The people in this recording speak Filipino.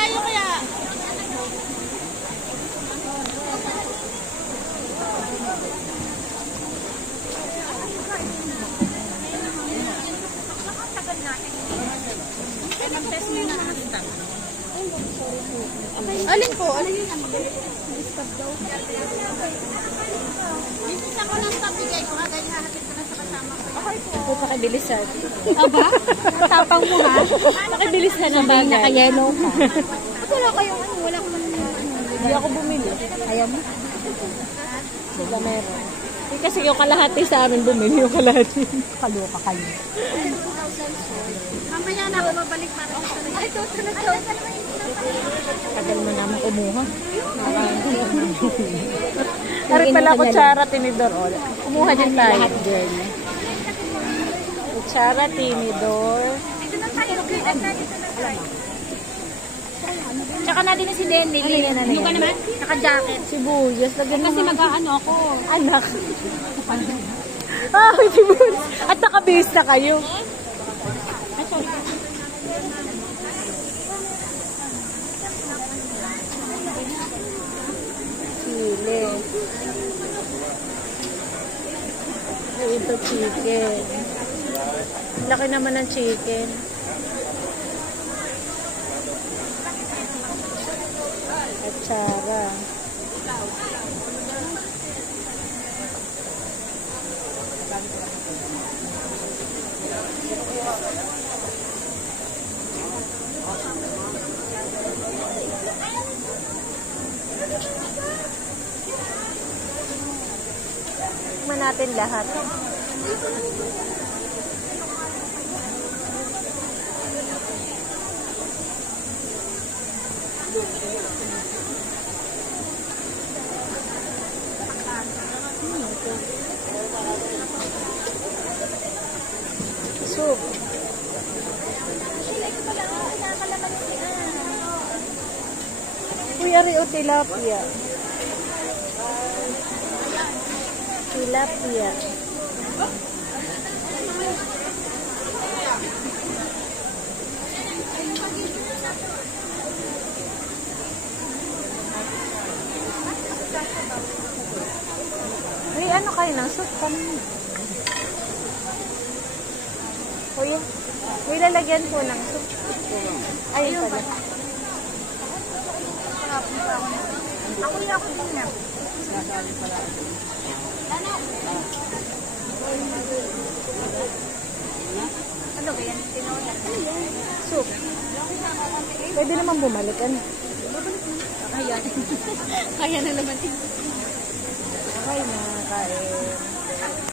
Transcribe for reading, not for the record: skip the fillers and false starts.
tayo kaya. Alin po? Alin yung stop daw? Minsan ako ng stop bigay ko. Kaya hahatid ko na sa kasama ko. Okay po. Ito pakibilisan. Aba? Tapang mo ha? Pakibilisan na bagay. Naka-yellow ka. Wala kayong ano? Wala ko man Hindi ako bumili. Ayaw mo? Sila meron. Kasi yung kalahati sa amin bumili yung kalahati. Kaloka kayo. Mamaya na ako mabalik para sa talaga. Ay, ito talaga. Tagal mo naman kumuha. Dari pala kutsara, tinidor. Kumuha din tayo. Lahat girl. Kutsara, tinidor. Ito na tayo. Ito na tayo. Tsaka na din si Denny. Ano ka naman? Naka-jacket. Sibuyas. Kasi mag-aano ako. Anak. Ah, sibuyas. At nakabihis na kayo. Ay, sorry. Chile. Ito chicken. Laki naman ng chicken. Atsara. Tikman natin lahat. Soup. Uy, ari o tilapia. Tilapia. Uy, ano kayo ng soup? Uy, lalagyan po ng soup. Ayun pala. Ako din na. Ano ba yan? Soup. Pwede naman bumalik. Ano? Ayan. Kaya na naman. Okay na, kain.